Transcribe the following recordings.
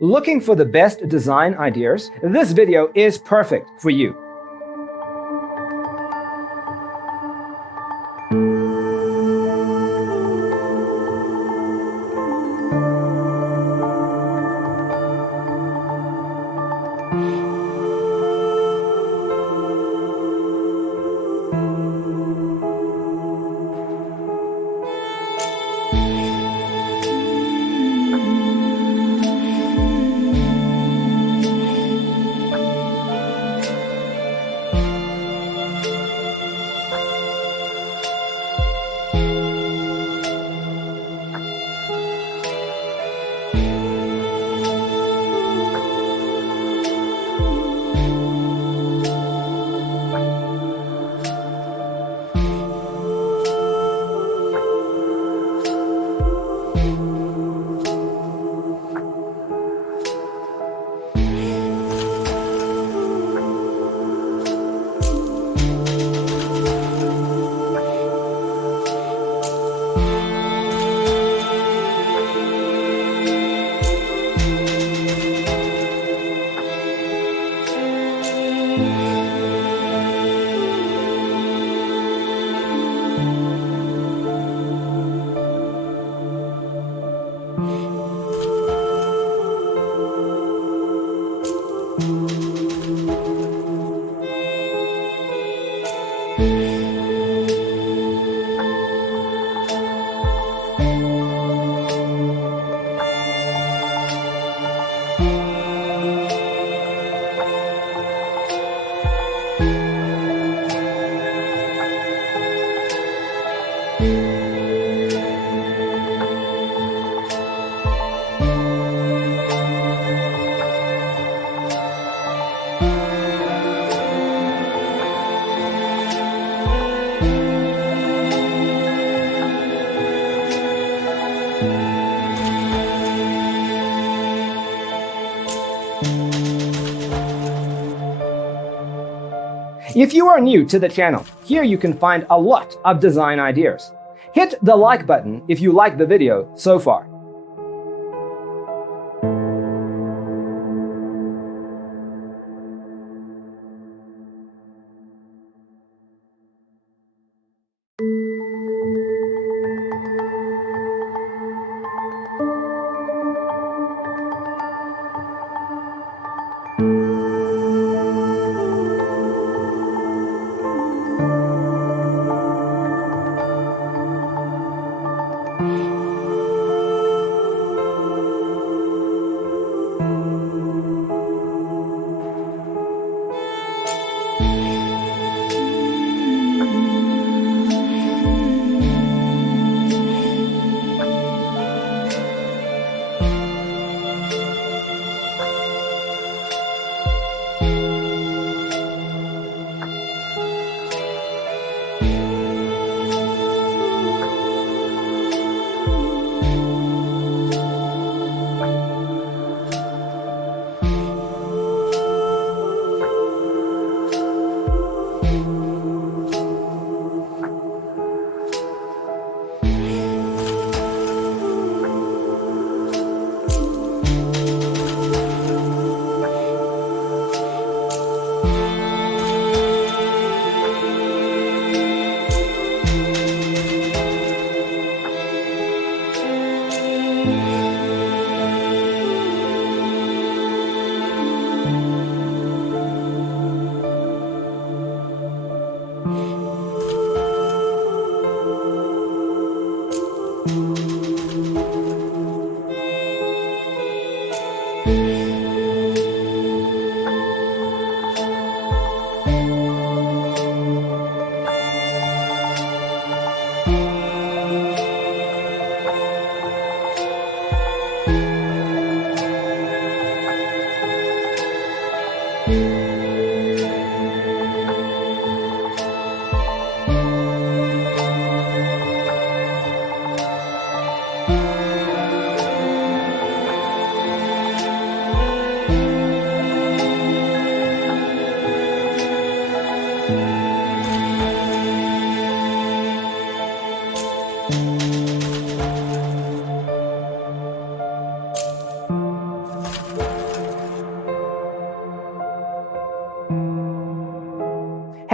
Looking for the best design ideas? This video is perfect for you. If you are new to the channel, here you can find a lot of design ideas. Hit the like button if you like the video so far.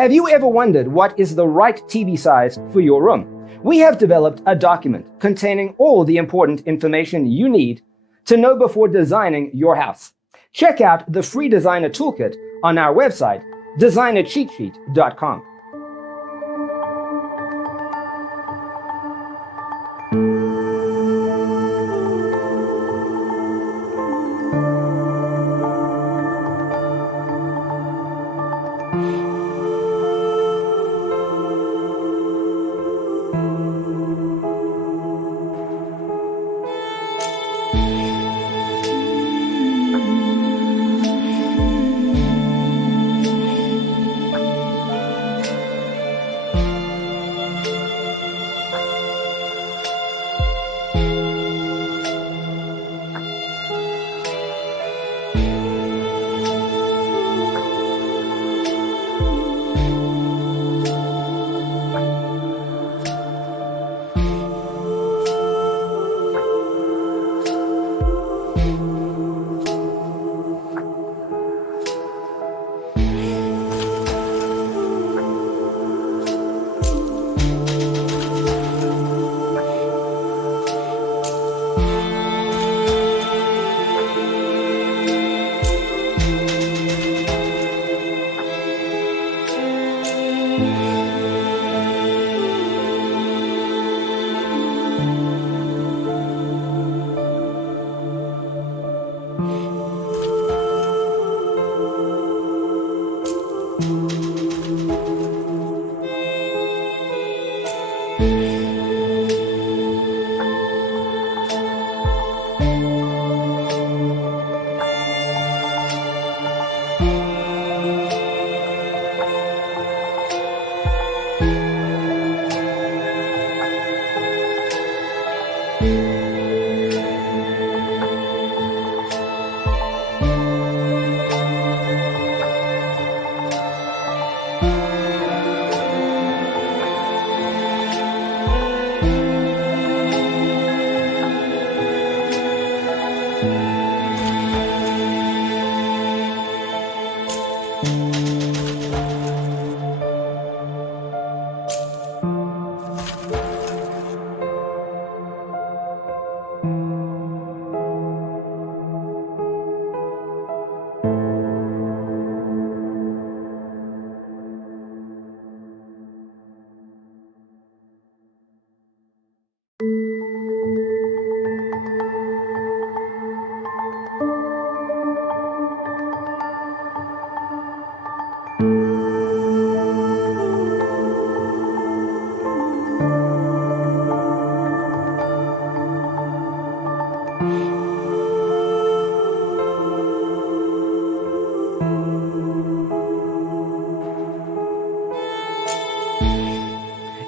Have you ever wondered what is the right TV size for your room? We have developed a document containing all the important information you need to know before designing your house. Check out the free designer toolkit on our website, designercheatsheet.com.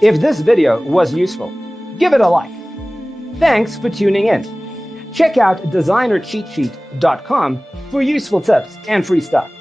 If this video was useful, give it a like. Thanks for tuning in. Check out designercheatsheet.com for useful tips and free stuff.